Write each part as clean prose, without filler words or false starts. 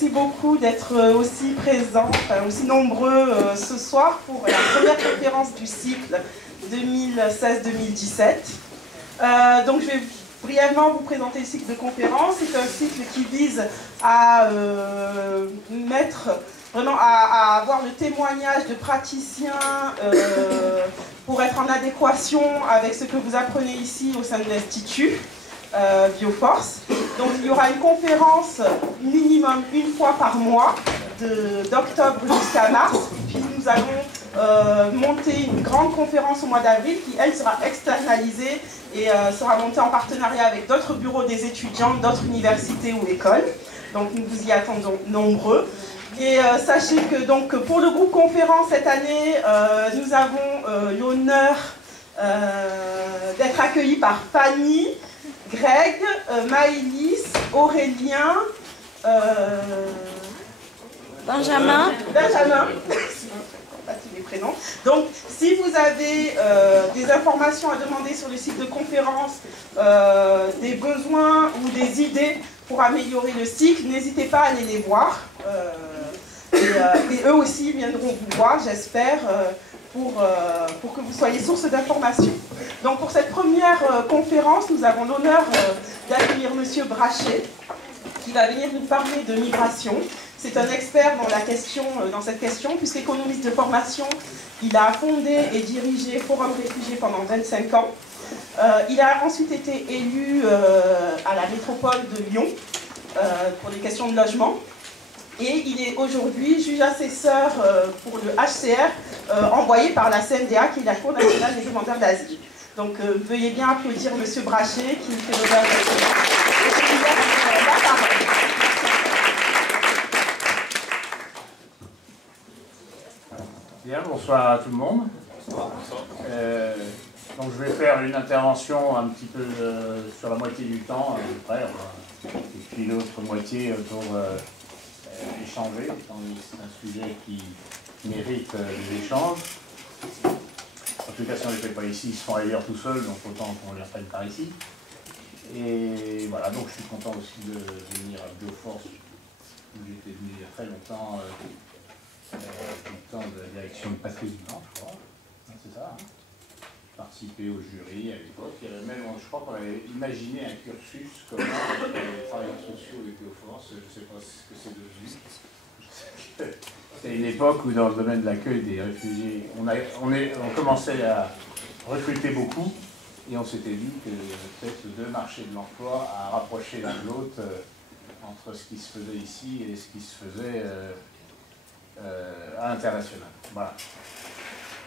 merci beaucoup d'être aussi présents, enfin, aussi nombreux ce soir pour la première conférence du cycle 2016-2017. Donc je vais brièvement vous présenter le cycle de conférences. C'est un cycle qui vise à à avoir le témoignage de praticiens pour être en adéquation avec ce que vous apprenez ici au sein de l'Institut Bioforce. Donc il y aura une conférence minimum une fois par mois, d'octobre jusqu'à mars. Puis nous allons monter une grande conférence au mois d'avril qui, elle, sera externalisée et sera montée en partenariat avec d'autres bureaux des étudiants, d'autres universités ou écoles. Donc nous vous y attendons nombreux. Et sachez que donc, pour le groupe conférence cette année, nous avons l'honneur d'être accueillis par Fanny, Greg, Maëlys, Aurélien, Benjamin. Pas tous les prénoms. Donc, si vous avez des informations à demander sur le site de conférence, des besoins ou des idées pour améliorer le cycle, n'hésitez pas à aller les voir. Et eux aussi viendront vous voir, j'espère, pour que vous soyez source d'informations. Donc pour cette première conférence, nous avons l'honneur d'accueillir M. Brachet, qui va venir nous parler de migration. C'est un expert dans cette question, puisqu'économiste de formation, il a fondé et dirigé Forum Réfugiés pendant 25 ans. Il a ensuite été élu à la métropole de Lyon pour des questions de logement. Et il est aujourd'hui juge assesseur pour le HCR, envoyé par la CNDA, qui est la Cour nationale des demandeurs d'asile. Donc veuillez bien applaudir M. Brachet, qui fait l'honneur de la parole. Bien, bonsoir à tout le monde. Donc je vais faire une intervention un petit peu sur la moitié du temps, à peu près, et puis l'autre moitié pour échanger, étant donné que c'est un sujet qui mérite des échanges. En tout cas, si on ne les fait pas ici, ils se font ailleurs tout seuls, donc autant qu'on les reprenne par ici. Et voilà, donc je suis content aussi de venir à Bioforce, où j'étais venu il y a très longtemps, du temps de la direction de Patrice Blanc, je crois. C'est ça, hein. Participé au jury à l'époque. Il y avait même, je crois qu'on avait imaginé un cursus comment les travailleurs sociaux de Bioforce, je ne sais pas ce que c'est devenu. C'était une époque où dans le domaine de l'accueil des réfugiés, on commençait à recruter beaucoup et on s'était dit que peut-être le marché de l'emploi a rapproché l'un de l'autre entre ce qui se faisait ici et ce qui se faisait à l'international. Voilà.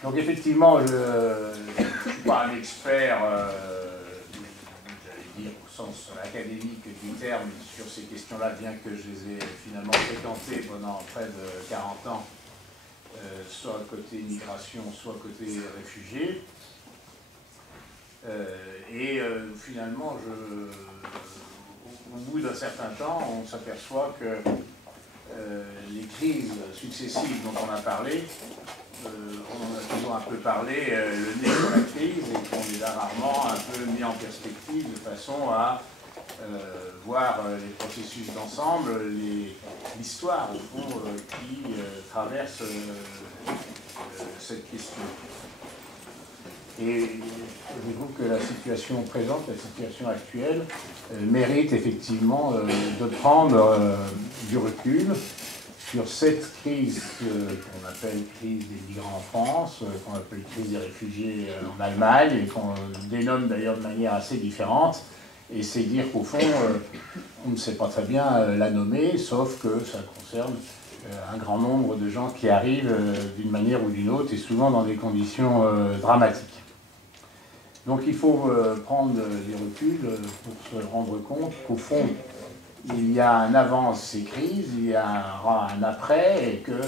Donc effectivement, je ne suis pas un expert, j'allais dire au sens académique du terme, sur ces questions-là, bien que je les ai finalement fréquentées pendant près de 40 ans, soit côté migration, soit côté réfugiés. Finalement, au bout d'un certain temps, on s'aperçoit que les crises successives dont on a parlé, on en a toujours un peu parlé, le nez de la crise, et qu'on les a rarement un peu mis en perspective de façon à voir les processus d'ensemble, l'histoire au fond qui traverse cette question. Et je trouve que la situation présente, la situation actuelle, mérite effectivement de prendre du recul sur cette crise qu'on appelle crise des migrants en France, qu'on appelle crise des réfugiés en Allemagne, et qu'on dénomme d'ailleurs de manière assez différente. Et c'est dire qu'au fond, on ne sait pas très bien la nommer, sauf que ça concerne un grand nombre de gens qui arrivent d'une manière ou d'une autre, et souvent dans des conditions dramatiques. Donc il faut prendre des reculs pour se rendre compte qu'au fond, il y a un avant ces crises, il y a un après, et que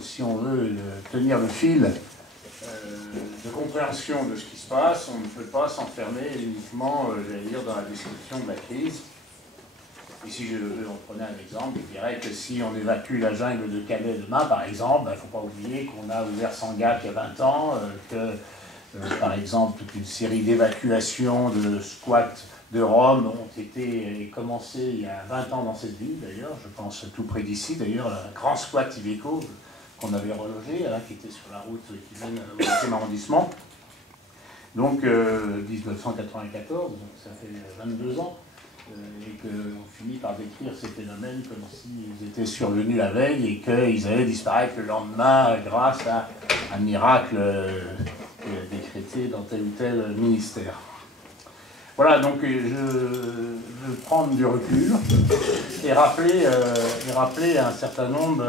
si on veut tenir le fil de compréhension de ce qui se passe, on ne peut pas s'enfermer uniquement, j'allais dire, dans la description de la crise. Et si on prenait un exemple, je dirais que si on évacue la jungle de Calais demain, par exemple, il ne faut pas oublier qu'on a ouvert Sangatte il y a 20 ans, par exemple, toute une série d'évacuations de squats de Rome ont été commencés il y a 20 ans dans cette ville, d'ailleurs, je pense tout près d'ici, d'ailleurs, un grand squat Iveco qu'on avait relogé, hein, qui était sur la route qui mène au 8e arrondissement. Donc 1994, donc ça fait 22 ans, et qu'on finit par décrire ces phénomènes comme s'ils étaient survenus la veille et qu'ils allaient disparaître le lendemain grâce à un miracle décrété dans tel ou tel ministère. Voilà, donc je veux prendre du recul et rappeler un certain nombre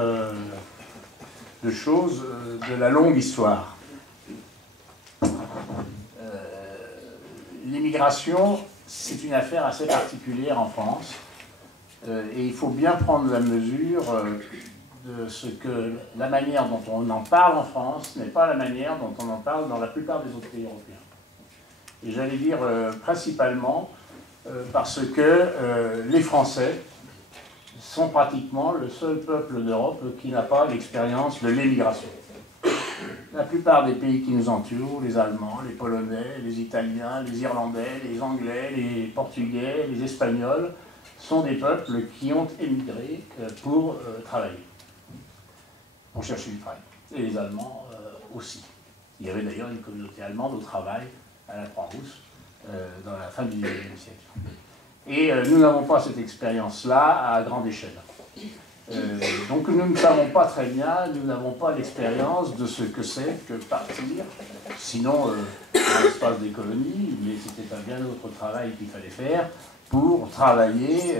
de choses de la longue histoire. L'immigration, c'est une affaire assez particulière en France, et il faut bien prendre la mesure de ce que la manière dont on en parle en France n'est pas la manière dont on en parle dans la plupart des autres pays européens. Et j'allais dire principalement parce que les Français sont pratiquement le seul peuple d'Europe qui n'a pas l'expérience de l'émigration. La plupart des pays qui nous entourent, les Allemands, les Polonais, les Italiens, les Irlandais, les Anglais, les Portugais, les Espagnols, sont des peuples qui ont émigré pour travailler, pour chercher du travail. Et les Allemands aussi. Il y avait d'ailleurs une communauté allemande au travail à la Croix-Rousse dans la fin du XIXe siècle. Et nous n'avons pas cette expérience-là à grande échelle. Donc nous ne savons pas très bien, nous n'avons pas l'expérience de ce que c'est que partir, sinon dans l'espace des colonies, mais c'était un bien autre travail qu'il fallait faire pour travailler,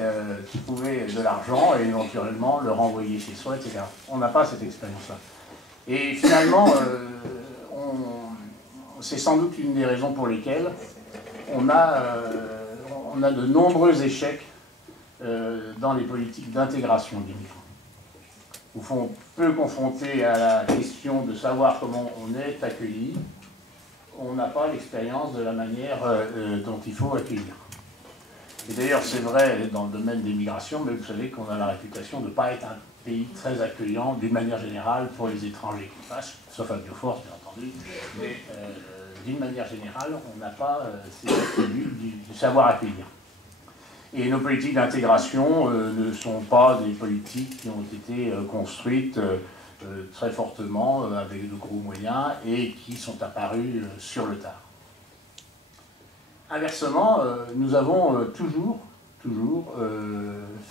trouver de l'argent et éventuellement le renvoyer chez soi, etc. On n'a pas cette expérience-là. Et finalement, c'est sans doute une des raisons pour lesquelles on a de nombreux échecs dans les politiques d'intégration des migrants. Au fond, peu confronté à la question de savoir comment on est accueilli, on n'a pas l'expérience de la manière dont il faut accueillir. Et d'ailleurs, c'est vrai dans le domaine des migrations, mais vous savez qu'on a la réputation de ne pas être un pays très accueillant d'une manière générale pour les étrangers qui passent, sauf à Bioforce, bien entendu, mais d'une manière générale, on n'a pas ces attributs du savoir accueillir. Et nos politiques d'intégration ne sont pas des politiques qui ont été construites très fortement, avec de gros moyens, et qui sont apparues sur le tard. Inversement, nous avons toujours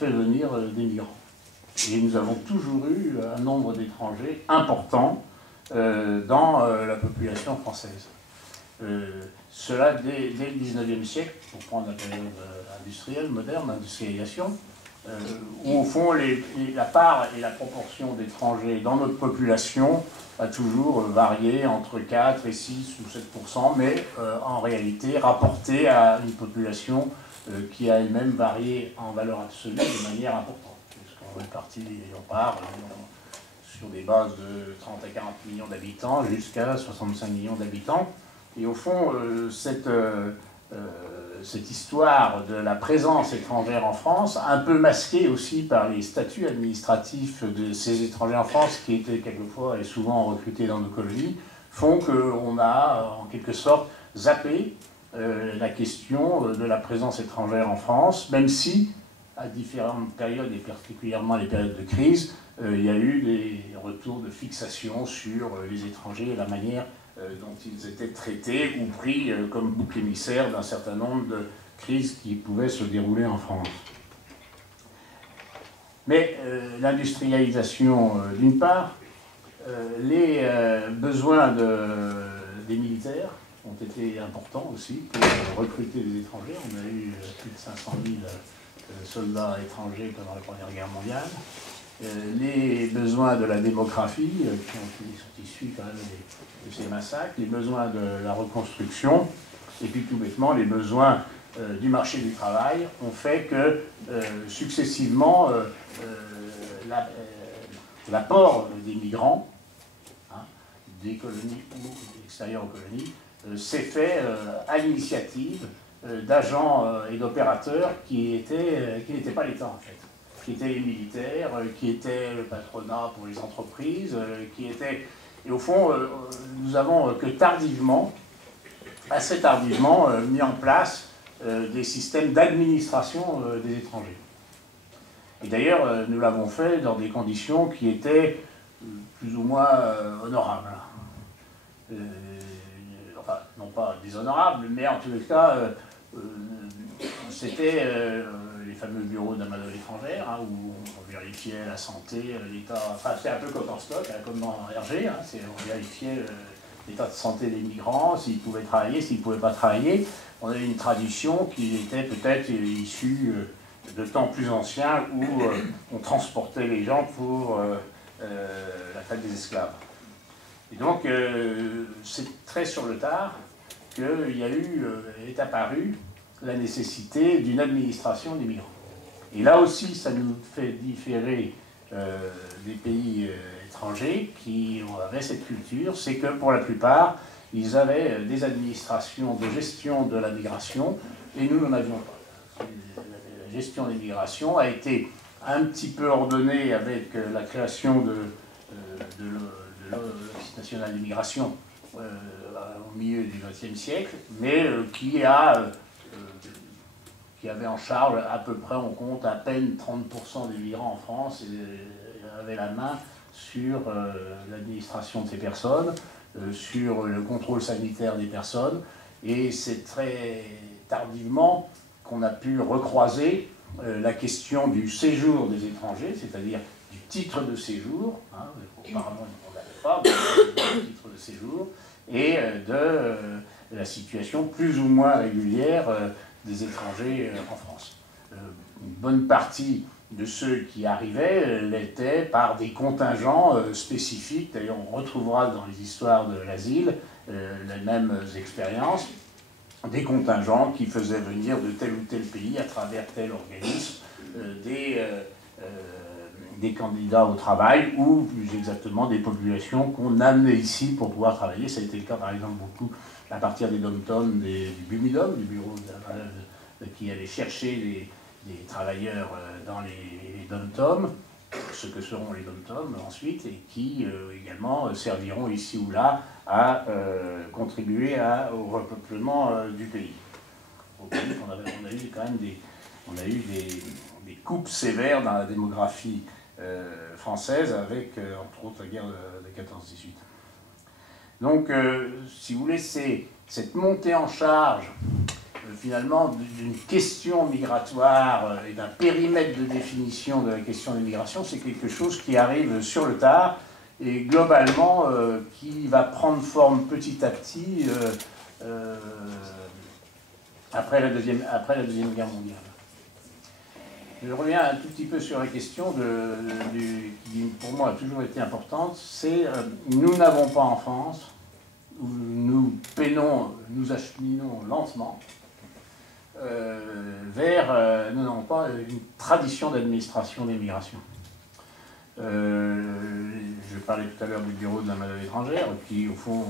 fait venir des migrants. Et nous avons toujours eu un nombre d'étrangers important dans la population française. Cela dès le 19e siècle, pour prendre la période industrielle, moderne, industrialisation, où au fond la part et la proportion d'étrangers dans notre population a toujours varié entre 4 et 6 ou 7%, mais en réalité rapporté à une population qui a elle-même varié en valeur absolue de manière importante. Puisqu'on est parti et on part sur des bases de 30 à 40 millions d'habitants jusqu'à 65 millions d'habitants. Et au fond, cette histoire de la présence étrangère en France, un peu masquée aussi par les statuts administratifs de ces étrangers en France, qui étaient quelquefois et souvent recrutés dans nos colonies, font qu'on a en quelque sorte zappé la question de la présence étrangère en France, même si, à différentes périodes, et particulièrement les périodes de crise, il y a eu des retours de fixation sur les étrangers et la manière dont ils étaient traités ou pris comme bouc émissaire d'un certain nombre de crises qui pouvaient se dérouler en France. Mais l'industrialisation d'une part, les besoins des militaires ont été importants aussi pour recruter des étrangers. On a eu plus de 500 000 soldats étrangers pendant la Première Guerre mondiale. Les besoins de la démographie, qui sont issus quand même de ces massacres, les besoins de la reconstruction, et puis tout bêtement les besoins du marché du travail ont fait que successivement l'apport des migrants, des colonies ou extérieurs aux colonies, s'est fait à l'initiative d'agents et d'opérateurs qui n'étaient pas l'État en fait, qui étaient les militaires, qui étaient le patronat pour les entreprises, qui étaient... Et au fond, nous avons que tardivement, assez tardivement, mis en place des systèmes d'administration des étrangers. Et d'ailleurs, nous l'avons fait dans des conditions qui étaient plus ou moins honorables. Enfin, non pas déshonorables, mais en tous les cas, c'était les fameux bureaux de la main-d'œuvre étrangère, hein, où on vérifiait la santé, l'état. Enfin, c'était un peu comme en stock, hein, comme dans RG, hein, on vérifiait l'état de santé des migrants, s'ils pouvaient travailler, s'ils ne pouvaient pas travailler. On avait une tradition qui était peut-être issue de temps plus anciens où on transportait les gens pour la traite des esclaves. Et donc, c'est très sur le tard qu'il y a eu, est apparue la nécessité d'une administration des migrants. Et là aussi, ça nous fait différer des pays étrangers qui avaient cette culture, c'est que pour la plupart, ils avaient des administrations de gestion de la migration, et nous n'en avions pas. La gestion des migrations a été un petit peu ordonnée avec la création de l'Office national des migrations au milieu du XXe siècle, mais qui avait en charge à peu près, on compte à peine 30% des migrants en France, et avait la main sur l'administration de ces personnes, sur le contrôle sanitaire des personnes, et c'est très tardivement qu'on a pu recroiser la question du séjour des étrangers, c'est-à-dire du titre de séjour, hein, auparavant on n'avait pas de titre de séjour, et de la situation plus ou moins régulière des étrangers en France. Une bonne partie de ceux qui arrivaient l'étaient par des contingents spécifiques. D'ailleurs, on retrouvera dans les histoires de l'asile les mêmes expériences, des contingents qui faisaient venir de tel ou tel pays à travers tel organisme des candidats au travail ou plus exactement des populations qu'on amenait ici pour pouvoir travailler. Ça a été le cas par exemple beaucoup à partir des dom-toms, du BUMIDOM, du bureau de la main-d'œuvre, qui allait chercher des travailleurs dans les dom-toms, ce que seront les dom-toms ensuite, et qui également serviront ici ou là à contribuer au repeuplement du pays. Au pays on a eu quand même des coupes sévères dans la démographie française avec, entre autres, la guerre de 14-18. Donc, si vous voulez, c'est cette montée en charge, finalement, d'une question migratoire et d'un périmètre de définition de la question des migrations, c'est quelque chose qui arrive sur le tard et globalement qui va prendre forme petit à petit après la Deuxième Guerre mondiale. Je reviens un tout petit peu sur la question qui, pour moi, a toujours été importante, c'est nous n'avons pas en France, où nous peinons, nous acheminons lentement, nous n'avons pas une tradition d'administration des migrations. Je parlais tout à l'heure du bureau de la main-d'œuvre étrangère, qui, au fond,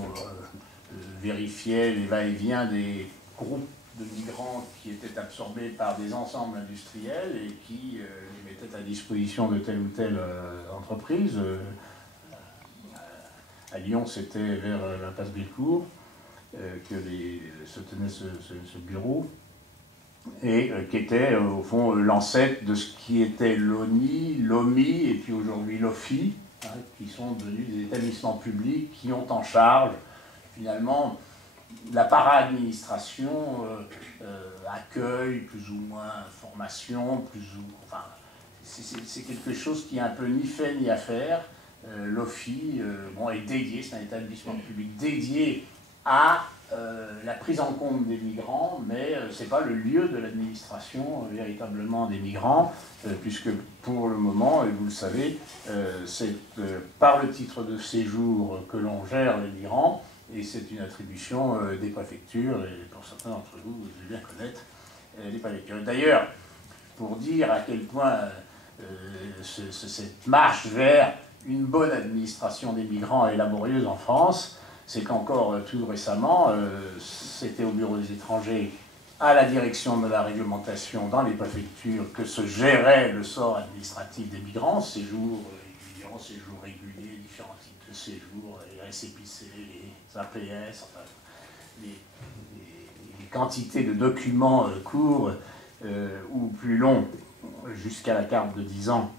vérifiait les va-et-vient des groupes de migrants qui étaient absorbés par des ensembles industriels et qui les mettaient à disposition de telle ou telle entreprise. À Lyon, c'était vers la place Bellecour que se tenait ce bureau, et qui était au fond l'ancêtre de ce qui était l'ONI, l'OMI et puis aujourd'hui l'OFI, hein, qui sont devenus des établissements publics qui ont en charge finalement la para-administration, accueil, plus ou moins formation, enfin, c'est quelque chose qui est un peu ni fait ni à faire. L'OFI est dédié, c'est un établissement public dédié à la prise en compte des migrants, mais ce n'est pas le lieu de l'administration véritablement des migrants, puisque pour le moment, et vous le savez, c'est par le titre de séjour que l'on gère les migrants, et c'est une attribution des préfectures, et pour certains d'entre vous, vous devez bien connaître les préfectures. D'ailleurs, pour dire à quel point cette marche vers une bonne administration des migrants est laborieuse en France, c'est qu'encore tout récemment, c'était au bureau des étrangers, à la direction de la réglementation dans les préfectures, que se gérait le sort administratif des migrants, séjours étudiants, séjours réguliers, différents types de séjours, les récépissés, les APS, enfin, les quantités de documents courts ou plus longs, jusqu'à la carte de 10 ans,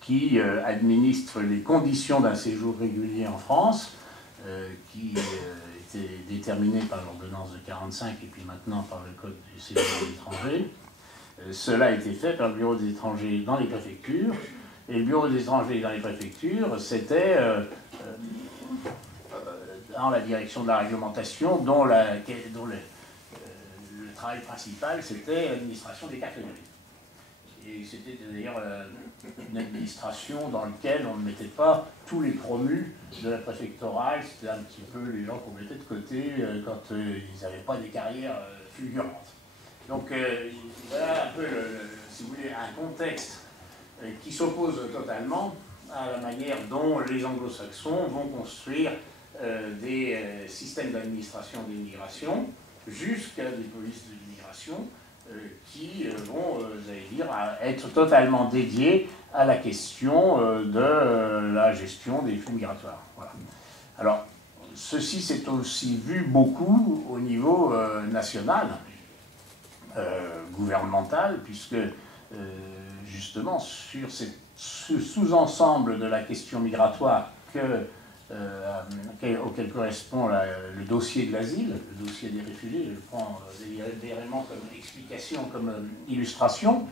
qui administre les conditions d'un séjour régulier en France, qui était déterminé par l'ordonnance de 1945 et puis maintenant par le Code du séjour des étrangers. Cela a été fait par le Bureau des étrangers dans les préfectures, et le Bureau des étrangers dans les préfectures, c'était dans la direction de la réglementation, dont le travail principal, c'était l'administration des cartes grises. Et c'était d'ailleurs une administration dans laquelle on ne mettait pas tous les promus de la préfectorale, c'était un petit peu les gens qu'on mettait de côté quand ils n'avaient pas des carrières fulgurantes. Donc voilà un peu, si vous voulez, un contexte qui s'oppose totalement à la manière dont les anglo-saxons vont construire des systèmes d'administration des migrations jusqu'à des polices de l'immigration qui vont, j'allais dire, être totalement dédiés à la question de la gestion des flux migratoires. Voilà. Alors, ceci s'est aussi vu beaucoup au niveau national, gouvernemental, puisque justement sur ce sous-ensemble de la question migratoire auquel correspond le dossier de l'asile, le dossier des réfugiés, je le prends délibérément comme explication, comme illustration.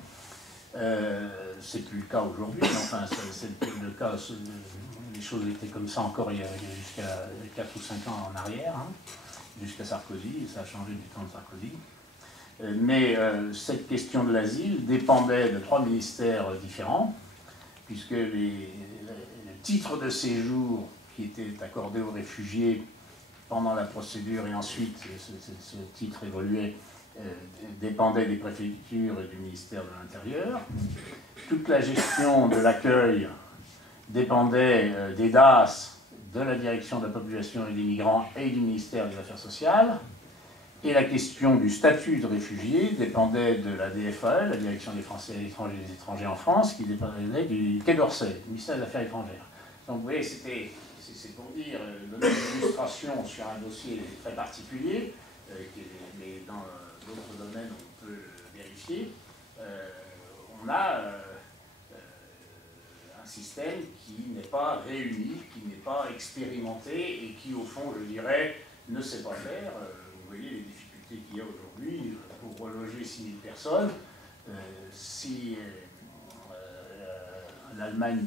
C'est plus le cas aujourd'hui, mais enfin c'est le cas, les choses étaient comme ça encore il y a jusqu'à 4 ou 5 ans en arrière, hein, jusqu'à Sarkozy, ça a changé du temps de Sarkozy. Mais cette question de l'asile dépendait de 3 ministères différents, puisque le titre de séjour qui était accordé aux réfugiés pendant la procédure et ensuite ce titre évoluait, dépendait des préfectures et du ministère de l'Intérieur. Toute la gestion de l'accueil dépendait des DAS, de la Direction de la population et des migrants et du ministère des Affaires sociales. Et la question du statut de réfugié dépendait de la DFAE, la Direction des Français à l'étranger et des étrangers en France, qui dépendait du Quai d'Orsay, du ministère des Affaires étrangères. Donc vous voyez, c'est pour dire, donner une illustration sur un dossier très particulier, mais dans d'autres domaines on peut le vérifier. On a un système qui n'est pas réuni, qui n'est pas expérimenté et qui, au fond, je dirais, ne sait pas faire. Vous voyez les difficultés qu'il y a aujourd'hui pour reloger 6 000 personnes. Si l'Allemagne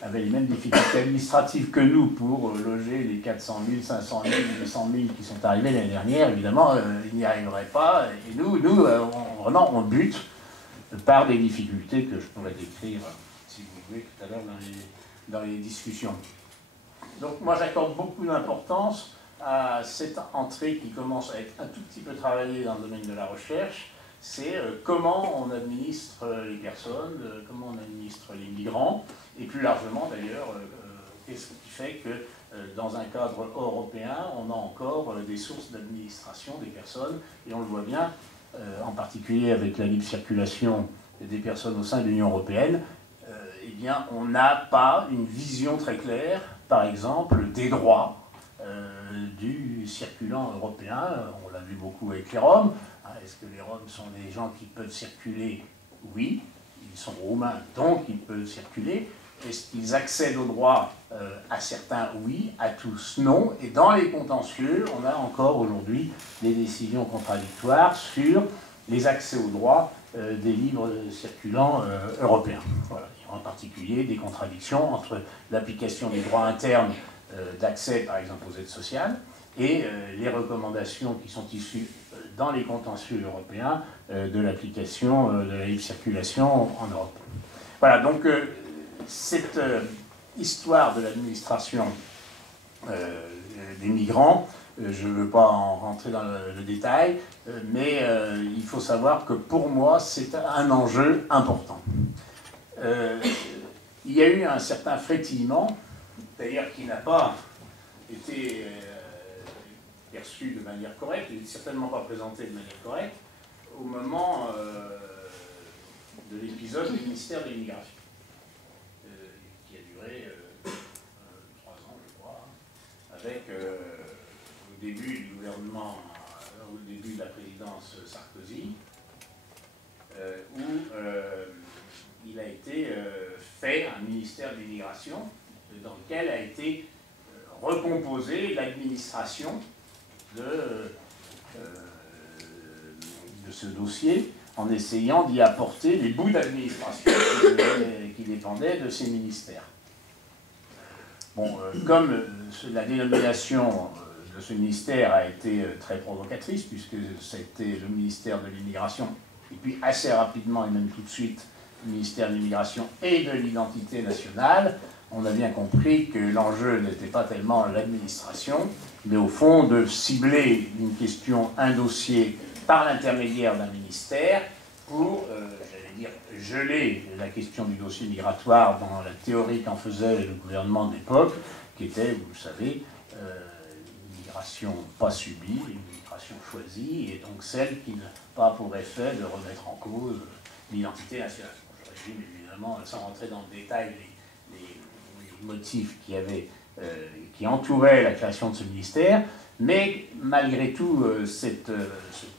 avait les mêmes difficultés administratives que nous pour loger les 400 000, 500 000, 800 000 qui sont arrivés l'année dernière, évidemment, ils n'y arriveraient pas. Et nous vraiment, on bute par des difficultés que je pourrais décrire, si vous voulez, tout à l'heure dans les discussions. Donc moi, j'accorde beaucoup d'importance à cette entrée qui commence à être un tout petit peu travaillée dans le domaine de la recherche, c'est comment on administre les personnes, comment on administre les migrants, et plus largement d'ailleurs, qu'est-ce qui fait que dans un cadre européen, on a encore des sources d'administration des personnes, et on le voit bien, en particulier avec la libre circulation des personnes au sein de l'Union européenne, eh bien, on n'a pas une vision très claire, par exemple, des droits du circulant européen. On l'a vu beaucoup avec les Roms. Est-ce que les Roms sont des gens qui peuvent circuler? Oui, ils sont roumains, donc ils peuvent circuler. Est-ce qu'ils accèdent aux droits? À certains, oui, à tous, non. Et dans les contentieux, on a encore aujourd'hui des décisions contradictoires sur les accès aux droits des libres circulants européens. Voilà. En particulier, des contradictions entre l'application des droits internes d'accès, par exemple, aux aides sociales, et les recommandations qui sont issues dans les contentieux européens de l'application de la libre circulation en Europe. Voilà, donc cette histoire de l'administration des migrants, je ne veux pas en rentrer dans le détail, mais il faut savoir que pour moi, c'est un enjeu important. Il y a eu un certain frétillement, d'ailleurs qui n'a pas été perçu de manière correcte, il n'est certainement pas présenté de manière correcte, au moment de l'épisode du ministère de l'Immigration, qui a duré 3 ans, je crois, avec au début du gouvernement, au début de la présidence Sarkozy, où il a été fait un ministère de l'immigration dans lequel a été recomposée l'administration de ce dossier, en essayant d'y apporter les bouts d'administration qui dépendaient de ces ministères. Bon, comme la dénomination de ce ministère a été très provocatrice, puisque c'était le ministère de l'immigration, et puis assez rapidement, et même tout de suite, le ministère de l'immigration et de l'identité nationale, on a bien compris que l'enjeu n'était pas tellement l'administration, mais au fond de cibler une question, un dossier, par l'intermédiaire d'un ministère, pour, j'allais dire, geler la question du dossier migratoire dans la théorie qu'en faisait le gouvernement de l'époque, qui était, vous le savez, une migration pas subie, une migration choisie, et donc celle qui n'a pas pour effet de remettre en cause l'identité nationale. Je résume évidemment, sans rentrer dans le détail, les motifs qui entouraient la création de ce ministère, mais malgré tout, ce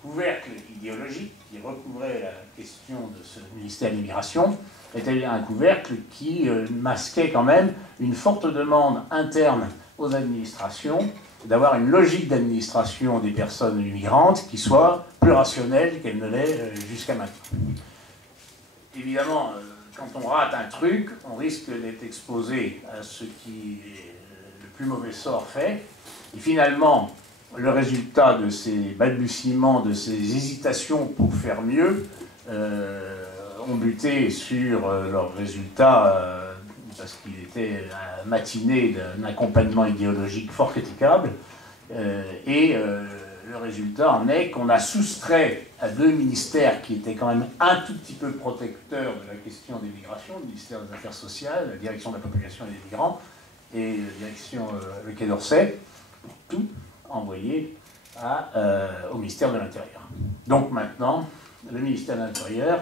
couvercle idéologique qui recouvrait la question de ce ministère de l'immigration était un couvercle qui masquait quand même une forte demande interne aux administrations d'avoir une logique d'administration des personnes immigrantes qui soit plus rationnelle qu'elle ne l'est jusqu'à maintenant. Évidemment, quand on rate un truc, on risque d'être exposé à ce qui est le plus mauvais sort fait. Et finalement, le résultat de ces balbutiements, de ces hésitations pour faire mieux, ont buté sur leurs résultats parce qu'il était matiné d'un accompagnement idéologique fort critiquable. Le résultat en est qu'on a soustrait à deux ministères qui étaient quand même un tout petit peu protecteurs de la question des migrations, le ministère des Affaires sociales, la direction de la population et des migrants, et la direction le Quai d'Orsay, tout envoyé au ministère de l'Intérieur. Donc maintenant, le ministère de l'Intérieur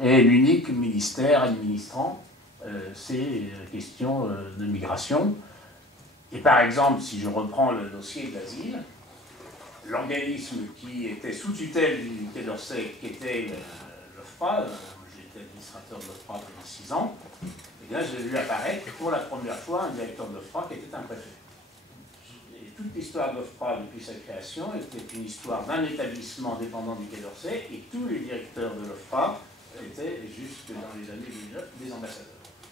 est l'unique ministère administrant ces questions de migration. Et par exemple, si je reprends le dossier de l'asile, l'organisme qui était sous tutelle du Quai d'Orsay, qui était l'OFPRA, j'étais administrateur de l'OFPRA pendant 6 ans, et là j'ai vu apparaître pour la première fois un directeur de l'OFPRA qui était un préfet. Et toute l'histoire de l'OFPRA depuis sa création était une histoire d'un établissement dépendant du Quai d'Orsay, et tous les directeurs de l'OFPRA étaient, jusque dans les années 2009, des ambassadeurs.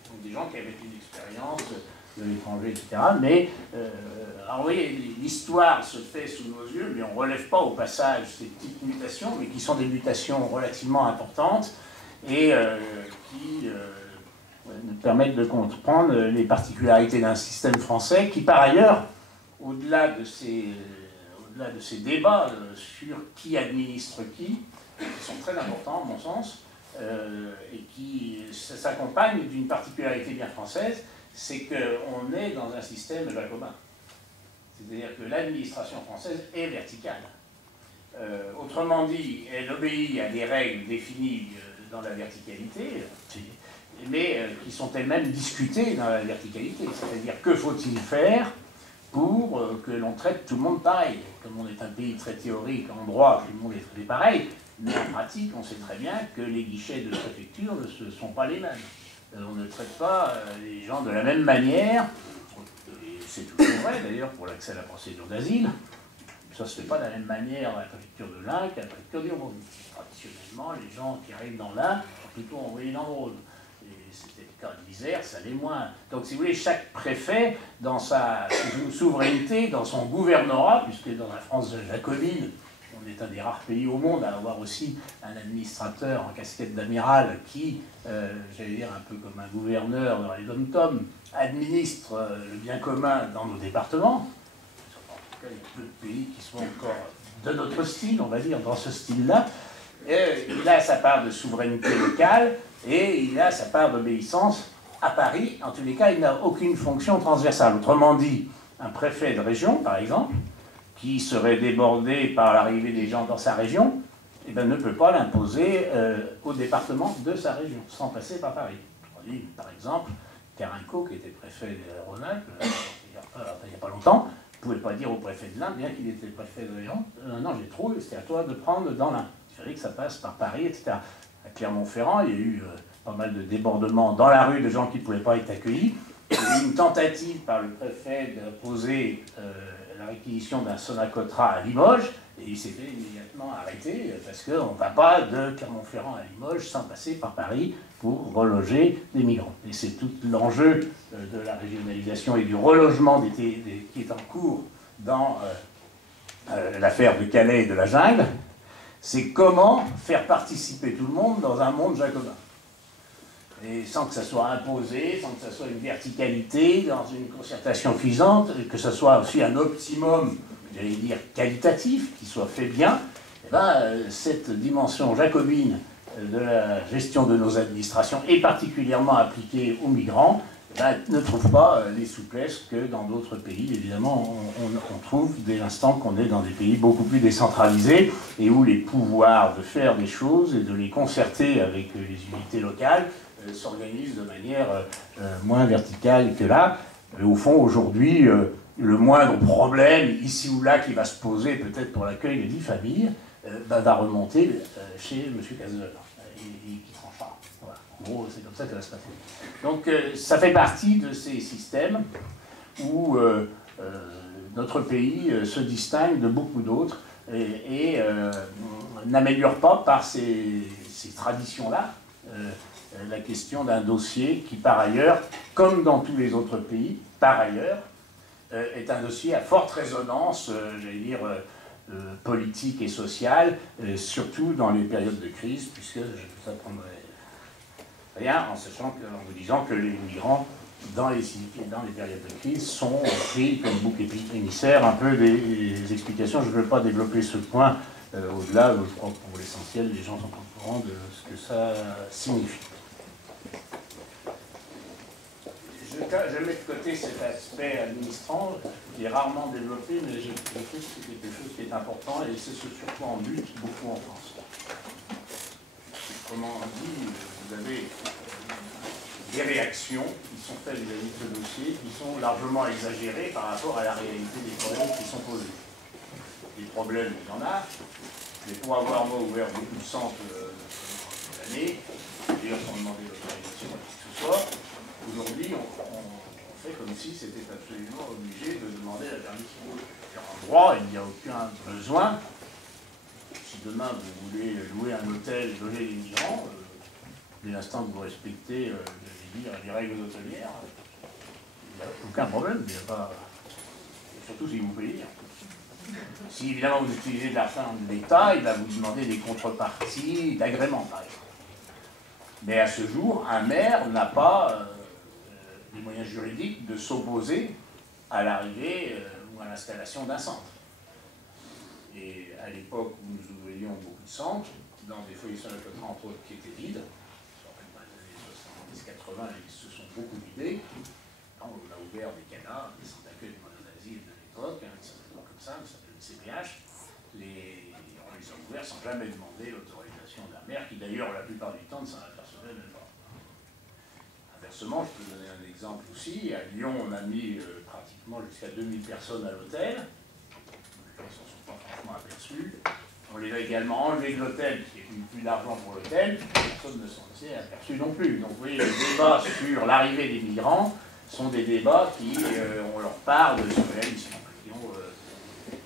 Donc des gens qui avaient une expérience de l'étranger, etc. Mais, alors vous voyez, l'histoire se fait sous nos yeux, mais on ne relève pas au passage ces petites mutations, mais qui sont des mutations relativement importantes et qui nous permettent de comprendre les particularités d'un système français qui, par ailleurs, au-delà de ces débats sur qui administre qui sont très importants, à mon sens, et qui s'accompagnent d'une particularité bien française, c'est qu'on est dans un système jacobin. C'est-à-dire que l'administration française est verticale. Autrement dit, elle obéit à des règles définies dans la verticalité, mais qui sont elles-mêmes discutées dans la verticalité. C'est-à-dire, que faut-il faire pour que l'on traite tout le monde pareil? Comme on est un pays très théorique en droit, tout le monde est traité pareil, mais en pratique, on sait très bien que les guichets de préfecture ne sont pas les mêmes. On ne traite pas les gens de la même manière, et c'est toujours vrai d'ailleurs pour l'accès à la procédure d'asile. Ça ne se fait pas de la même manière à la préfecture de l'Ain qu'à la préfecture du Rhône. Traditionnellement, les gens qui arrivent dans l'Ain sont plutôt envoyés dans le Rhône. Et c'était le cas de l'Isère, ça l'est moins. Donc si vous voulez, chaque préfet, dans sa souveraineté, dans son gouvernorat, puisque dans la France jacobine, on est un des rares pays au monde à avoir aussi un administrateur en casquette d'amiral qui, j'allais dire un peu comme un gouverneur dans les dom-toms, administre le bien commun dans nos départements. En tout cas, il y a peu de pays qui sont encore de notre style, on va dire, dans ce style-là. Il a sa part de souveraineté locale et il a sa part d'obéissance à Paris. En tous les cas, il n'a aucune fonction transversale. Autrement dit, un préfet de région, par exemple, qui serait débordé par l'arrivée des gens dans sa région, eh bien, ne peut pas l'imposer au département de sa région, sans passer par Paris. Par exemple, Carinco, qui était préfet de Rhône-Alpes, il n'y a pas longtemps, ne pouvait pas dire au préfet de l'Ain, bien qu'il était préfet de l'Ain, non, j'ai trop, c'est à toi de prendre dans l'Ain. Il fallait que ça passe par Paris, etc. À Clermont-Ferrand, il y a eu pas mal de débordements dans la rue de gens qui ne pouvaient pas être accueillis. Il y a eu une tentative par le préfet de poser la réquisition d'un Sonacotra à Limoges, et il s'est fait immédiatement arrêter, parce qu'on ne va pas de Clermont-Ferrand à Limoges sans passer par Paris pour reloger des migrants. Et c'est tout l'enjeu de la régionalisation et du relogement qui est en cours dans l'affaire de Calais et de la jungle, c'est comment faire participer tout le monde dans un monde jacobin. Et sans que ça soit imposé, sans que ça soit une verticalité, dans une concertation cuisante, que ce soit aussi un optimum, j'allais dire, qualitatif, qui soit fait bien, et ben, cette dimension jacobine de la gestion de nos administrations, et particulièrement appliquée aux migrants, ben, ne trouve pas les souplesses que dans d'autres pays. Évidemment, on trouve dès l'instant qu'on est dans des pays beaucoup plus décentralisés, et où les pouvoirs de faire des choses et de les concerter avec les unités locales s'organisent de manière moins verticale que là. Au fond, aujourd'hui, le moindre problème, ici ou là, qui va se poser peut-être pour l'accueil des 10 familles, va remonter chez M. Cazeneuve, et qui tranchera. Voilà. En gros, c'est comme ça que ça va se passer. Donc, ça fait partie de ces systèmes où notre pays se distingue de beaucoup d'autres et n'améliore pas par ces traditions-là la question d'un dossier qui, par ailleurs, comme dans tous les autres pays, par ailleurs, est un dossier à forte résonance, j'allais dire, politique et sociale, surtout dans les périodes de crise, puisque je ne vous apprendrai rien en vous disant que les migrants, dans les périodes de crise, sont pris comme bouc émissaire. Un peu des explications, je ne veux pas développer ce point au-delà, je crois que pour l'essentiel, les gens sont au courant de ce que ça signifie. Je mets de côté cet aspect administrant, qui est rarement développé, mais je trouve que c'est quelque chose qui est important, et c'est ce sur quoi on lutte beaucoup en France. Comment on dit, vous avez des réactions qui sont faites vis-à-vis de ce dossier, qui sont largement exagérées par rapport à la réalité des problèmes qui sont posés. Les problèmes, il y en a, mais pour avoir, moi, ouvert beaucoup de centres cette année, d'ailleurs sans demander l'autorisation à qui que ce soit, aujourd'hui, on fait comme si c'était absolument obligé de demander la permission. En droit, il n'y a aucun besoin. Si demain vous voulez louer un hôtel et loger les migrants, dès l'instant que vous respectez les règles hôtelières, il n'y a aucun problème. Il n'y a pas... Et surtout si vous payez. Si évidemment vous utilisez de l'argent de l'État, il va vous demander des contreparties d'agrément, par exemple. Mais à ce jour, un maire n'a pas les moyens juridiques de s'opposer à l'arrivée ou à l'installation d'un centre. Et à l'époque où nous ouvrions beaucoup de centres, dans des foyers sur la côte, entre autres, qui étaient vides, dans les années 70-80, ils se sont beaucoup vidés. On a ouvert des CANA, des centres d'accueil du monde d'asile de l'époque, ils s'appellent comme ça, ils s'appellent CPH. On les a ouverts sans jamais demander l'autorisation d'un maire, qui d'ailleurs, la plupart du temps, ne s'en apercevait même pas. Inversement, je peux donner un exemple aussi. À Lyon, on a mis pratiquement jusqu'à 2000 personnes à l'hôtel. Les gens ne s'en sont pas franchement aperçus. On les a également enlevés de l'hôtel, qui est plus d'argent pour l'hôtel. Personne ne s'en est aperçu non plus. Donc vous voyez, les débats sur l'arrivée des migrants sont des débats qui ont leur part de surréalisme.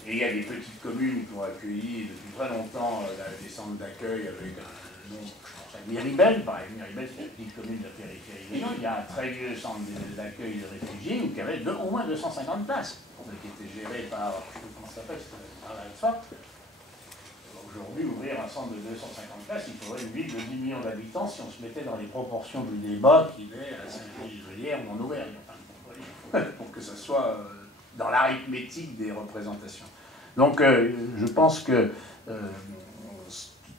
Et il y a des petites communes qui ont accueilli depuis très longtemps des centres d'accueil avec un nom, je pense à Miribel, par exemple. Miribel, c'est une petite commune de la périphérie de Lyon. Il y a un très vieux centre d'accueil de réfugiés qui avait au moins 250 places, qui était géré par, je ne sais comment ça s'appelle, par la FA. Aujourd'hui, ouvrir un centre de 250 places, il faudrait une ville de 10 millions d'habitants si on se mettait dans les proportions du débat qu'il est à Saint-Gilles-Julière ou en Auvergne, pour que ça soit dans l'arithmétique des représentations. Donc, je pense que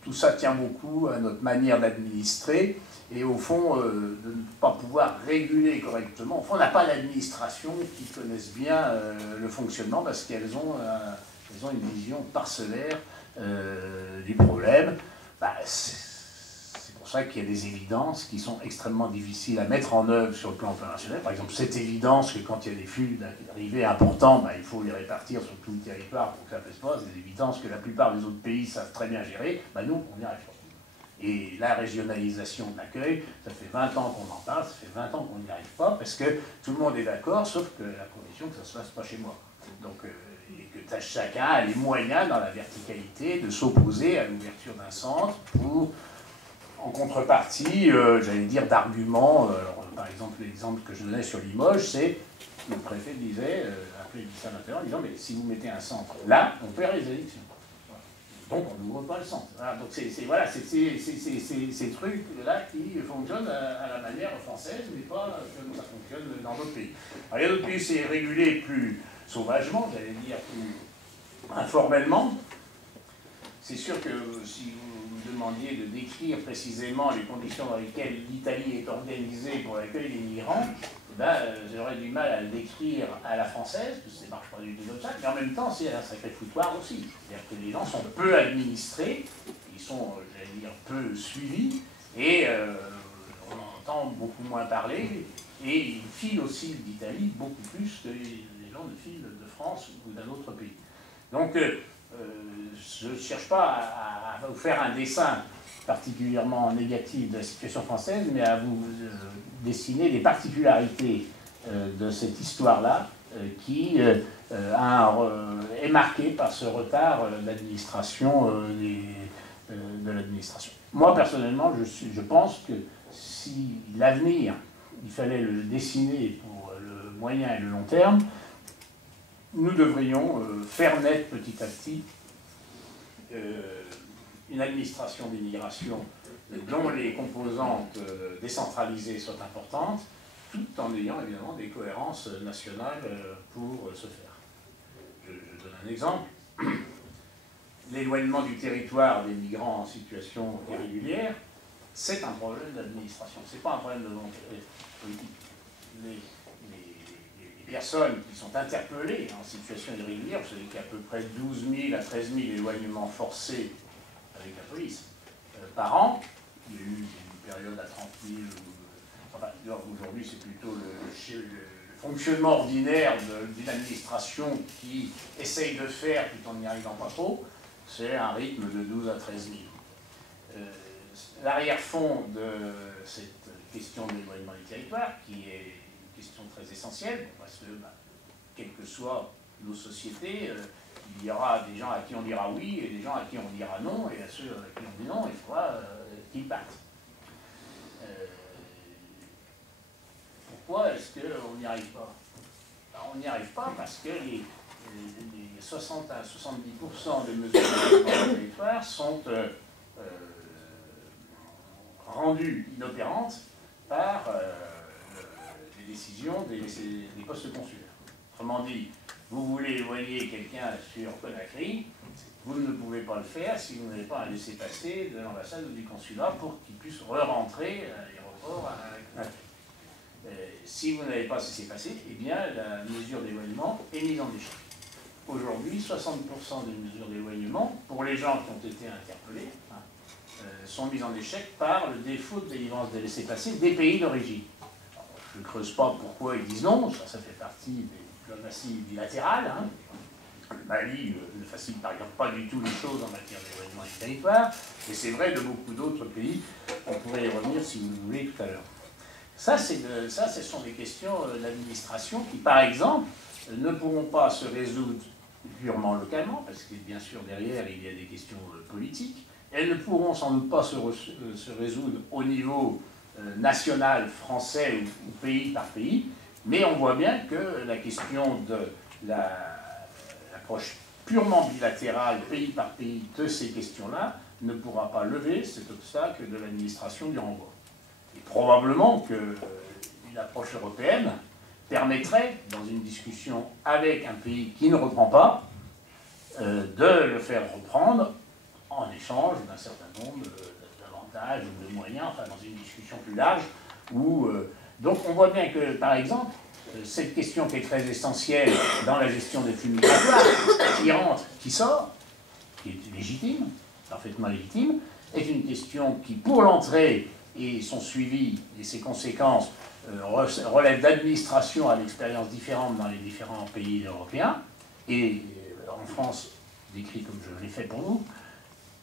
tout ça tient beaucoup à notre manière d'administrer et au fond, de ne pas pouvoir réguler correctement. Au fond, on n'a pas d'administration qui connaissent bien le fonctionnement parce qu'elles ont une vision parcellaire du problème. C'est pour ça qu'il y a des évidences qui sont extrêmement difficiles à mettre en œuvre sur le plan opérationnel. Par exemple, cette évidence que quand il y a des flux d'arrivée importants, ben, il faut les répartir sur tout le territoire pour que ça ne pèse pas. C'est des évidences que la plupart des autres pays savent très bien gérer. Ben, nous, on n'y arrive pas. Et la régionalisation de l'accueil, ça fait 20 ans qu'on en parle, ça fait 20 ans qu'on n'y arrive pas, parce que tout le monde est d'accord, sauf que la condition que ça ne se fasse pas chez moi. Donc, et que chacun a les moyens, dans la verticalité, de s'opposer à l'ouverture d'un centre pour, en contrepartie, j'allais dire, d'arguments. Par exemple, l'exemple que je donnais sur Limoges, c'est le préfet disait, appelé le ministère de l'Intérieur, en disant, mais si vous mettez un centre là, on perd les élections. Donc on n'ouvre pas le centre. Voilà, donc c'est voilà, ces trucs-là qui fonctionnent à la manière française, mais pas comme ça fonctionne dans d'autres pays. Alors, il y a d'autres pays, c'est régulé plus sauvagement, j'allais dire plus informellement. C'est sûr que si vous me demandiez de décrire précisément les conditions dans lesquelles l'Italie est organisée pour l'accueil des migrants, ben, j'aurais du mal à le décrire à la française, parce que ça ne marche pas du tout comme ça, mais en même temps, c'est un sacré foutoir aussi. C'est-à-dire que les gens sont peu administrés, ils sont, j'allais dire, peu suivis, et on en entend beaucoup moins parler, et ils filent aussi d'Italie beaucoup plus que les gens ne filent de France ou d'un autre pays. Donc, je ne cherche pas à vous faire un dessin particulièrement négatif de la situation française, mais à vous dessiner les particularités de cette histoire-là qui est marquée par ce retard d'administration de l'administration. Moi, personnellement, je pense que si l'avenir, il fallait le dessiner pour le moyen et le long terme, nous devrions faire naître petit à petit une administration d'immigration dont les composantes décentralisées soient importantes, tout en ayant évidemment des cohérences nationales pour ce faire. Je donne un exemple. L'éloignement du territoire des migrants en situation irrégulière, c'est un problème d'administration, ce n'est pas un problème de volonté politique. Les personnes qui sont interpellées en situation irrégulière, vous savez qu'il y a à peu près 12 000 à 13 000 éloignements forcés avec la police par an. Il y a eu une période à 30 000, enfin, aujourd'hui c'est plutôt le fonctionnement ordinaire d'une administration qui essaye de faire tout en n'y arrivant pas trop, c'est un rythme de 12 à 13 000. L'arrière-fond de cette question de l'éloignement du territoire, qui est une question très essentielle, parce que, quelles que soient nos sociétés, il y aura des gens à qui on dira oui et des gens à qui on dira non, et à ceux à qui on dit non, il faudra qu'ils partent. Pourquoi est-ce qu'on n'y arrive pas? On n'y arrive pas parce que les 60 à 70% des mesures de territoire sont rendues inopérantes par les décisions des postes consulaires. Autrement dit, vous voulez éloigner quelqu'un sur Conakry, vous ne pouvez pas le faire si vous n'avez pas un laissez-passer de l'ambassade ou du consulat pour qu'il puisse re-rentrer à l'aéroport à Conakry. Si vous n'avez pas ce laissez-passer, eh bien la mesure d'éloignement est mise en échec. Aujourd'hui, 60% des mesures d'éloignement, pour les gens qui ont été interpellés, sont mises en échec par le défaut de délivrance des laissez-passer des pays d'origine. Je ne creuse pas pourquoi ils disent non, ça fait partie des diplomaties bilatérales. Le Mali ne facilite par exemple pas du tout les choses en matière d'éloignement du territoire, et c'est vrai de beaucoup d'autres pays. On pourrait y revenir si vous le voulez tout à l'heure. Ça, ce sont des questions d'administration qui, par exemple, ne pourront pas se résoudre purement localement, parce que bien sûr derrière il y a des questions politiques. Elles ne pourront sans doute pas se résoudre au niveau national, français ou pays par pays, mais on voit bien que la question de l'approche purement bilatérale, pays par pays, de ces questions-là, ne pourra pas lever cet obstacle de l'administration du renvoi. Et probablement qu'une approche européenne permettrait, dans une discussion avec un pays qui ne reprend pas, de le faire reprendre en échange d'un certain nombre d'avantages ou de moyens, enfin dans une discussion plus large, où donc on voit bien que, par exemple, cette question qui est très essentielle dans la gestion des flux migratoires, qui rentre, qui sort, qui est légitime, parfaitement légitime, est une question qui, pour l'entrée et son suivi et ses conséquences, relève d'administrations à l'expérience différente dans les différents pays européens, et en France, décrit comme je l'ai fait pour vous,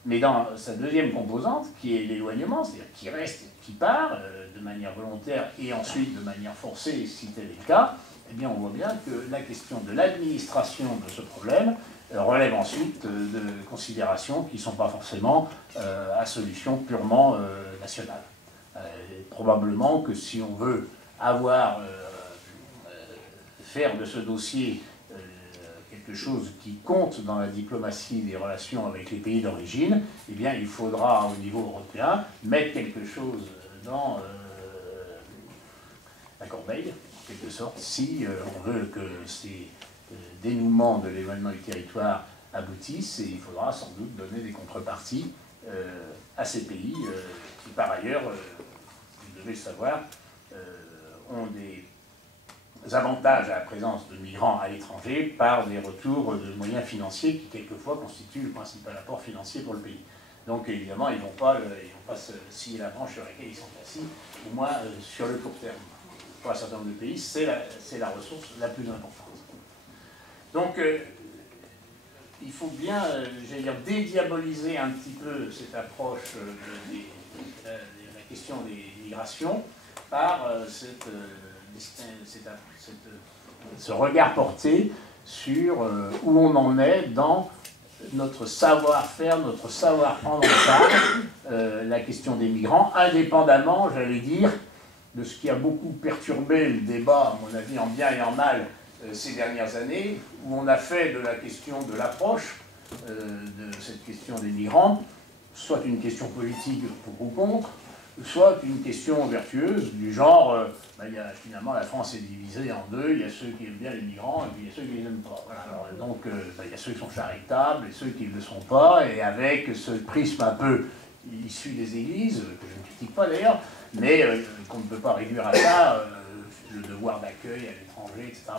mais dans sa deuxième composante, qui est l'éloignement, c'est-à-dire qui reste, qui part de manière volontaire et ensuite de manière forcée, si tel est le cas, eh bien on voit bien que la question de l'administration de ce problème relève ensuite de considérations qui ne sont pas forcément à solution purement nationale. Probablement que si on veut faire de ce dossier quelque chose qui compte dans la diplomatie des relations avec les pays d'origine, eh bien il faudra au niveau européen mettre quelque chose dans la corbeille, en quelque sorte, si on veut que ces dénouements de l'éloignement du territoire aboutissent, et il faudra sans doute donner des contreparties à ces pays qui par ailleurs, vous devez le savoir, ont des avantages à la présence de migrants à l'étranger par des retours de moyens financiers qui quelquefois constituent le principal apport financier pour le pays. Donc évidemment, ils ne vont pas se scier la branche sur laquelle ils sont assis, au moins sur le court terme. Pour un certain nombre de pays, c'est la ressource la plus importante. Donc il faut bien, j'allais dire, dédiaboliser un petit peu cette approche de la question des migrations par ce regard porté sur où on en est dans notre savoir-faire, notre savoir-prendre en charge la question des migrants, indépendamment, j'allais dire, de ce qui a beaucoup perturbé le débat, à mon avis, en bien et en mal, ces dernières années, où on a fait de la question de l'approche de cette question des migrants, soit une question politique pour ou contre, soit une question vertueuse du genre, finalement la France est divisée en deux, il y a ceux qui aiment bien les migrants et puis il y a ceux qui les aiment pas. Voilà. Alors, donc il y a ceux qui sont charitables et ceux qui ne le sont pas, et avec ce prisme un peu issu des églises, que je ne critique pas d'ailleurs, mais qu'on ne peut pas réduire à ça, le devoir d'accueil à l'étranger, etc.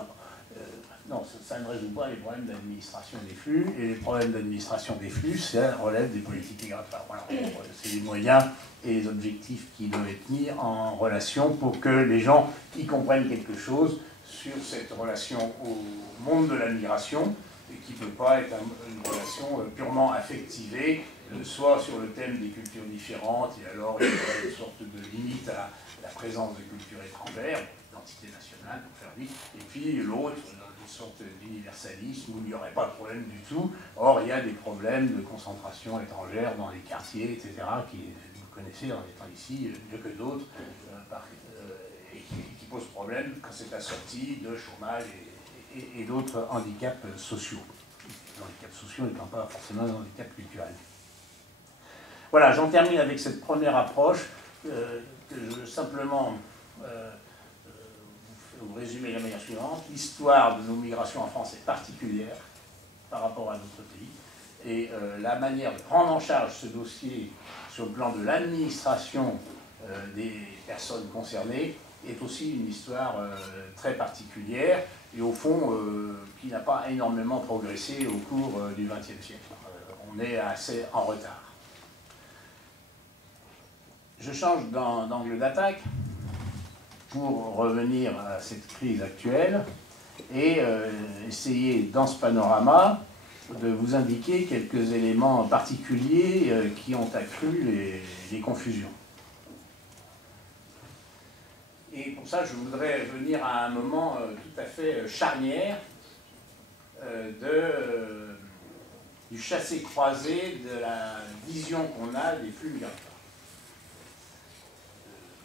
Non, ça ne résout pas les problèmes d'administration des flux, et les problèmes d'administration des flux, ça relève des politiques migratoires. Voilà. C'est les moyens et les objectifs qui doivent être mis en relation pour que les gens y comprennent quelque chose sur cette relation au monde de la migration, et qui ne peut pas être une relation purement affectivée, soit sur le thème des cultures différentes, et alors il y aurait une sorte de limite à la présence de cultures étrangères, d'identité nationale, pour faire vite, et puis l'autre, une sorte d'universalisme où il n'y aurait pas de problème du tout. Or, il y a des problèmes de concentration étrangère dans les quartiers, etc., qui, vous connaissez en étant ici mieux que d'autres, et qui posent problème quand c'est assorti de chômage et d'autres handicaps sociaux. Les handicaps sociaux n'étant pas forcément des handicaps culturels. Voilà, j'en termine avec cette première approche que je veux simplement vous résumer de la manière suivante. L'histoire de nos migrations en France est particulière par rapport à d'autres pays, et la manière de prendre en charge ce dossier sur le plan de l'administration des personnes concernées est aussi une histoire très particulière, et au fond qui n'a pas énormément progressé au cours du XXe siècle. On est assez en retard. Je change d'angle d'attaque pour revenir à cette crise actuelle et essayer, dans ce panorama, de vous indiquer quelques éléments particuliers qui ont accru les confusions. Et pour ça, je voudrais venir à un moment tout à fait charnière du chassé-croisé de la vision qu'on a des flux migratoires.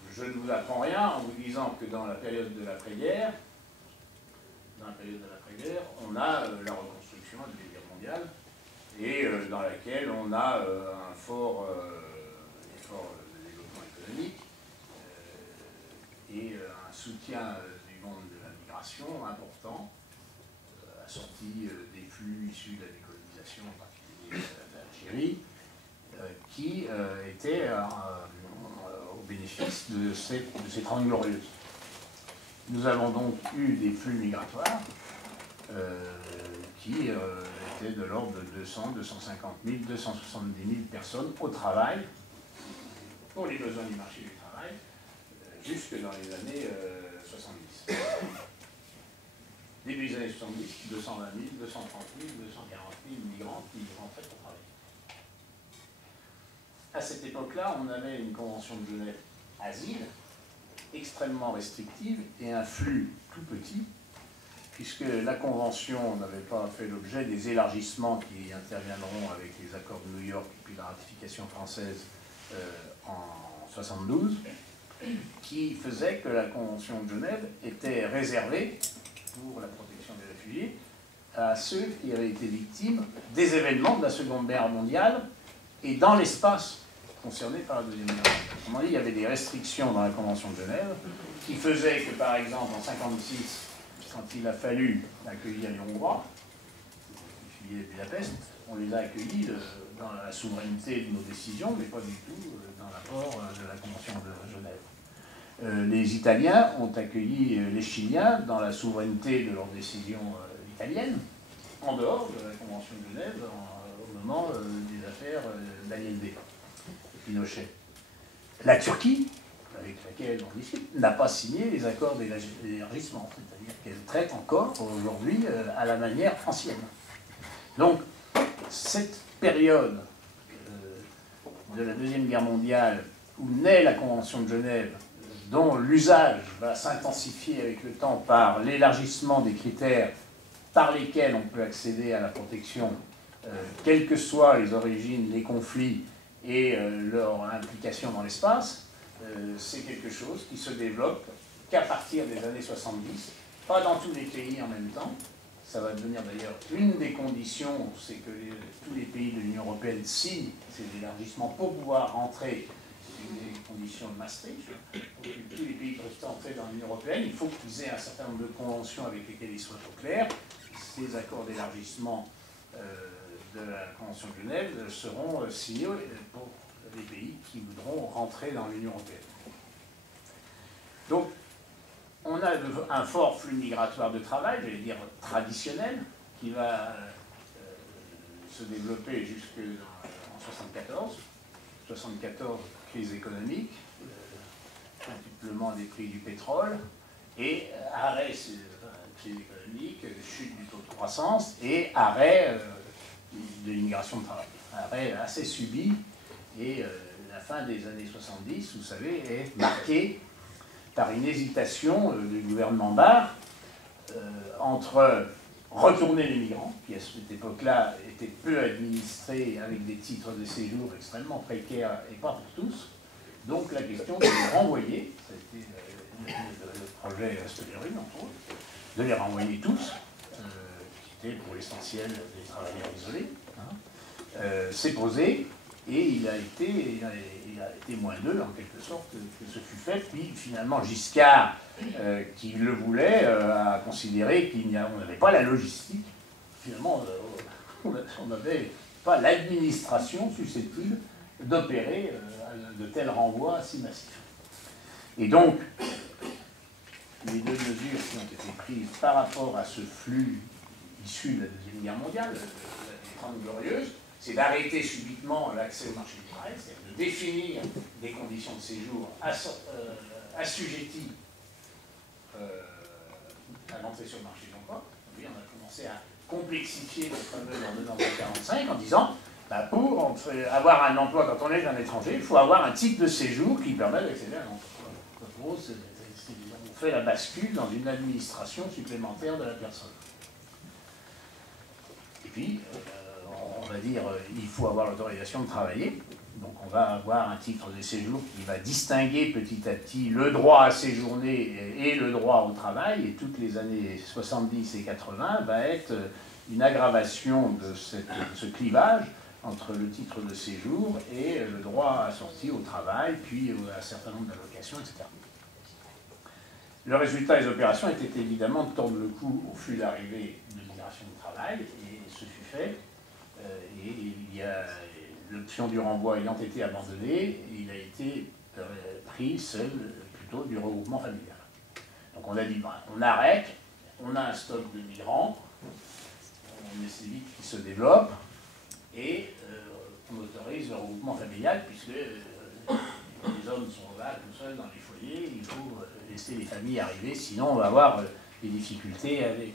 Je ne vous apprends rien en vous disant que dans la période de l'après-guerre, on a la reconstruction de la guerre mondiale, et dans laquelle on a un fort effort de développement économique et un soutien du monde de la migration important, assorti des flux issus de la décolonisation, en particulier d'Algérie, qui était au bénéfice de ces 30 glorieuses. Nous avons donc eu des flux migratoires qui était de l'ordre de 200, 250 000, 270 000 personnes au travail, pour les besoins du marché du travail, jusque dans les années 70. Début des années 70, 220 000, 230 000, 240 000 migrants qui rentraient pour travailler. À cette époque-là, on avait une convention de Genève asile extrêmement restrictive et un flux tout petit, puisque la convention n'avait pas fait l'objet des élargissements qui interviendront avec les accords de New York et puis la ratification française en 72, qui faisait que la convention de Genève était réservée pour la protection des réfugiés à ceux qui avaient été victimes des événements de la Seconde Guerre mondiale et dans l'espace concerné par la Deuxième Guerre mondiale. Autrement dit, il y avait des restrictions dans la Convention de Genève qui faisaient que, par exemple, en 1956, quand il a fallu accueillir les Hongrois, les réfugiés de Budapest, on les a accueillis dans la souveraineté de nos décisions, mais pas du tout dans l'apport de la Convention de Genève. Les Italiens ont accueilli les Chiliens dans la souveraineté de leurs décisions italiennes, en dehors de la Convention de Genève, au moment des affaires d'Allende et Pinochet. La Turquie, avec laquelle on discute, n'a pas signé les accords d'élargissement, c'est-à-dire qu'elle traite encore aujourd'hui à la manière ancienne. Donc, cette période de la Deuxième Guerre mondiale où naît la Convention de Genève, dont l'usage va s'intensifier avec le temps par l'élargissement des critères par lesquels on peut accéder à la protection, quelles que soient les origines, les conflits et leur implication dans l'espace, c'est quelque chose qui se développe qu'à partir des années 70, pas dans tous les pays en même temps. Ça va devenir d'ailleurs une des conditions, c'est que tous les pays de l'Union européenne signent ces élargissements pour pouvoir rentrer. C'est une des conditions de Maastricht. Pour que tous les pays peuvent entrer dans l'Union européenne, il faut qu'ils aient un certain nombre de conventions avec lesquelles ils soient au clair. Ces accords d'élargissement de la Convention de Genève seront signés pour les pays qui voudront rentrer dans l'Union européenne. Donc, on a un fort flux migratoire de travail, je vais dire traditionnel, qui va se développer jusqu'en 1974. 1974, crise économique, quintuplement des prix du pétrole, et arrêt, crise économique, chute du taux de croissance, et arrêt de l'immigration de travail. Arrêt assez subi, et la fin des années 70, vous savez, est marquée par une hésitation du gouvernement Barre entre retourner les migrants, qui à cette époque-là étaient peu administrés avec des titres de séjour extrêmement précaires et pas pour tous. Donc la question de les renvoyer, ça a été le projet Stoleru, entre autres, de les renvoyer tous, qui étaient pour l'essentiel des travailleurs isolés, s'est posé, et il a été moins d'eux, en quelque sorte, que ce fut fait. Puis finalement, Giscard, qui le voulait, a considéré qu'on n'avait pas la logistique. Finalement, on n'avait pas l'administration susceptible d'opérer de tels renvois si massifs. Et donc, les deux mesures qui ont été prises par rapport à ce flux issu de la Deuxième Guerre mondiale, des 30 Glorieuses, c'est d'arrêter subitement l'accès au marché du travail, c'est-à-dire de définir des conditions de séjour assujetties à l'entrée sur le marché de l'emploi. On a commencé à complexifier notre fameux ordonnance de 1945 en disant pour avoir un emploi quand on est un étranger, il faut avoir un titre de séjour qui permet d'accéder à un emploi. En gros, on fait la bascule dans une administration supplémentaire de la personne. Et puis, on va dire, il faut avoir l'autorisation de travailler. Donc on va avoir un titre de séjour qui va distinguer petit à petit le droit à séjourner et le droit au travail. Et toutes les années 70 et 80 va être une aggravation de ce clivage entre le titre de séjour et le droit à sortir au travail, puis à un certain nombre d'allocations, etc. Le résultat des opérations était évidemment de tordre le cou au flux d'arrivée de migration de travail, et ce fut fait. Et il y a l'option du renvoi ayant été abandonnée, il a été pris celle plutôt du regroupement familial. Donc on a dit, on arrête, on a un stock de migrants, mais c'est vite qui se développe, et on autorise le regroupement familial, puisque les hommes sont là tout seuls dans les foyers, il faut laisser les familles arriver, sinon on va avoir des difficultés avec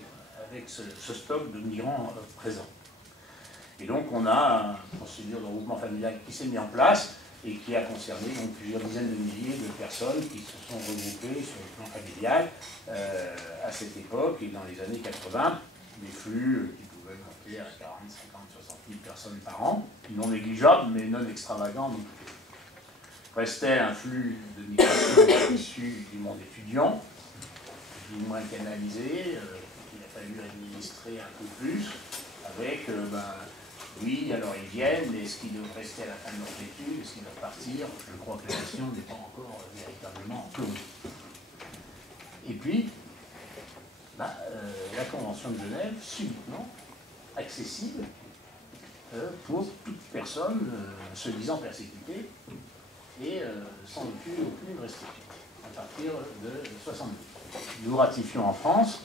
ce stock de migrants présents. Et donc on a une procédure de regroupement familial qui s'est mise en place et qui a concerné donc, plusieurs dizaines de milliers de personnes qui se sont regroupées sur le plan familial à cette époque, et dans les années 80, des flux qui pouvaient monter à 40, 50, 60 000 personnes par an, non négligeables mais non extravagants non plus. Restait un flux de migration issu du monde étudiant, du moins canalisé, qu'il a fallu administrer un peu plus, avec oui, alors ils viennent, mais est-ce qu'ils doivent rester à la fin de leurs études, est-ce qu'ils doivent partir? Je crois que la question n'est pas encore véritablement close. Et puis, la Convention de Genève, subitement, accessible pour toute personne se disant persécutée et sans aucune restriction, à partir de 1962. Nous ratifions en France.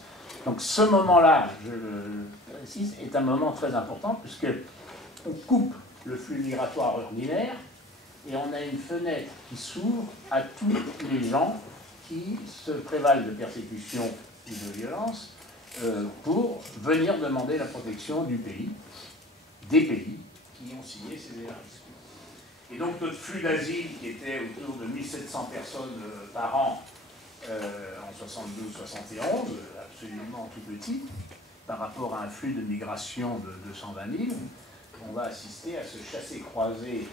Donc ce moment-là, je le précise, est un moment très important, puisque on coupe le flux migratoire ordinaire et on a une fenêtre qui s'ouvre à tous les gens qui se prévalent de persécution ou de violence pour venir demander la protection du pays, des pays qui ont signé ces élargissements. Et donc notre flux d'asile, qui était autour de 1700 personnes par an en 72-71, absolument tout petit, par rapport à un flux de migration de 220 000, on va assister à ce chassé-croisé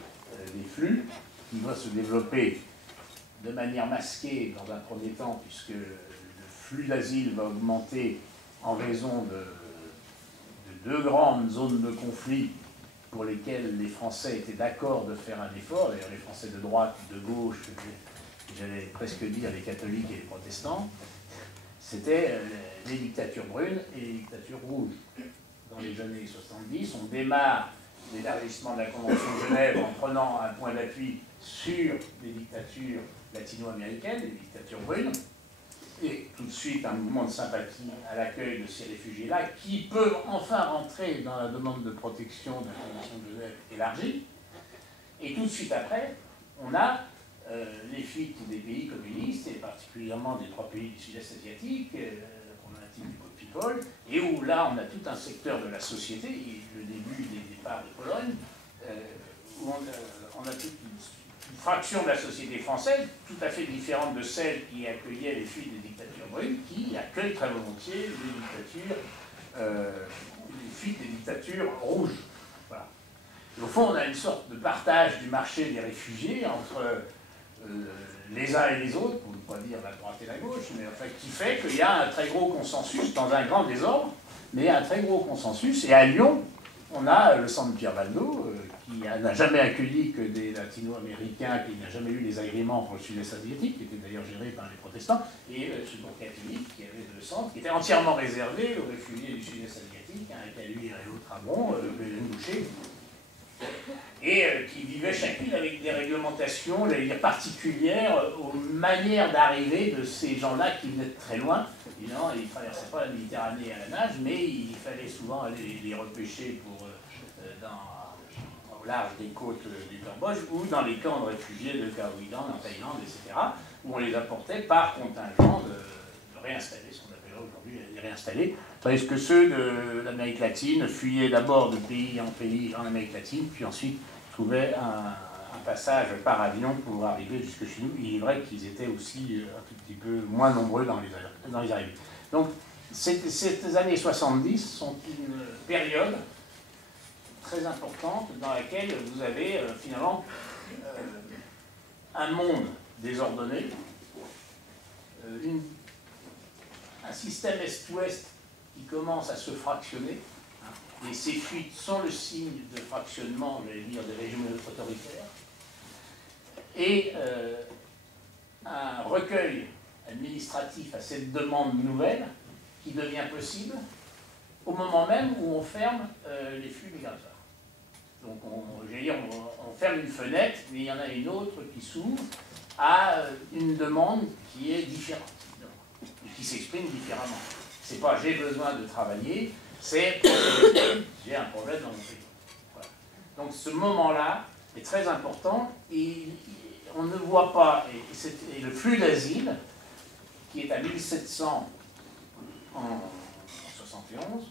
des flux qui va se développer de manière masquée dans un premier temps, puisque le flux d'asile va augmenter en raison de deux grandes zones de conflit pour lesquelles les Français étaient d'accord de faire un effort, d'ailleurs les Français de droite, de gauche, j'allais presque dire les catholiques et les protestants, c'était les dictatures brunes et les dictatures rouges. Dans les années 70, on démarre l'élargissement de la Convention de Genève en prenant un point d'appui sur les dictatures latino-américaines, les dictatures brunes, et tout de suite un mouvement de sympathie à l'accueil de ces réfugiés-là, qui peuvent enfin rentrer dans la demande de protection de la Convention de Genève élargie. Et tout de suite après, on a les fuites des pays communistes, et particulièrement des trois pays du sud-est asiatique, problématique du Pop People, et où là on a tout un secteur de la société, et le début des départs de Pologne, où on a toute une fraction de la société française, tout à fait différente de celle qui accueillait les fuites des dictatures brunes, qui accueille très volontiers les fuites des dictatures rouges. Voilà. Et au fond, on a une sorte de partage du marché des réfugiés entre les uns et les autres, pour ne pas dire la droite et la gauche, mais enfin, qui fait qu'il y a un très gros consensus, dans un grand désordre, mais un très gros consensus. Et à Lyon, on a le centre Pierre Valdo, qui n'a jamais accueilli que des latino-américains, qui n'a jamais eu les agréments pour le sud-est asiatique, qui était d'ailleurs géré par les protestants, et ce secours catholique, qui avait le centre, qui était entièrement réservé aux réfugiés du sud-est asiatique, un Caluire et l'autre Abron, une Boucher, et qui vivaient chacune avec des réglementations particulières aux manières d'arriver de ces gens-là qui venaient de très loin. Évidemment, ils ne traversaient pas la Méditerranée à la nage, mais il fallait souvent aller les repêcher au large des côtes du Cambodge ou dans les camps de réfugiés de Cahuidan, en Thaïlande, etc., où on les apportait par contingent de réinstaller, ce qu'on appelle aujourd'hui les réinstaller, parce que ceux de l'Amérique latine fuyaient d'abord de pays en pays en Amérique latine, puis ensuite trouvaient un passage par avion pour arriver jusque chez nous. Il est vrai qu'ils étaient aussi un tout petit peu moins nombreux dans les arrivées. Donc, ces années 70 sont une période très importante dans laquelle vous avez finalement un monde désordonné, un système est-ouest qui commence à se fractionner, et ces fuites sont le signe de fractionnement, j'allais dire, des régimes autoritaires, et un recueil administratif à cette demande nouvelle qui devient possible au moment même où on ferme les flux migratoires. Donc on ferme une fenêtre, mais il y en a une autre qui s'ouvre à une demande qui est différente, qui s'exprime différemment. C'est pas j'ai besoin de travailler, c'est j'ai un problème dans mon pays. Voilà. Donc ce moment-là est très important et on ne voit pas, et le flux d'asile, qui est à 1700 en 71,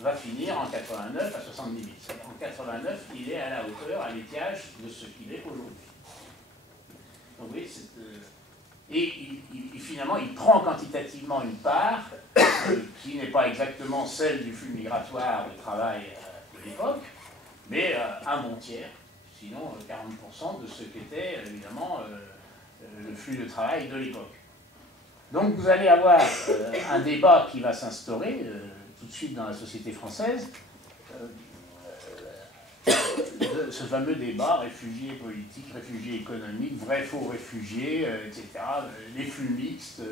va finir en 89 à 70 000. En 89, il est à la hauteur, à l'étiage de ce qu'il est aujourd'hui. Donc oui, finalement, il prend quantitativement une part qui n'est pas exactement celle du flux migratoire de travail de l'époque, mais un bon tiers, sinon 40% de ce qu'était évidemment le flux de travail de l'époque. Donc vous allez avoir un débat qui va s'instaurer tout de suite dans la société française, ce fameux débat réfugiés politiques, réfugiés économiques, vrais faux réfugiés, etc., les flux mixtes,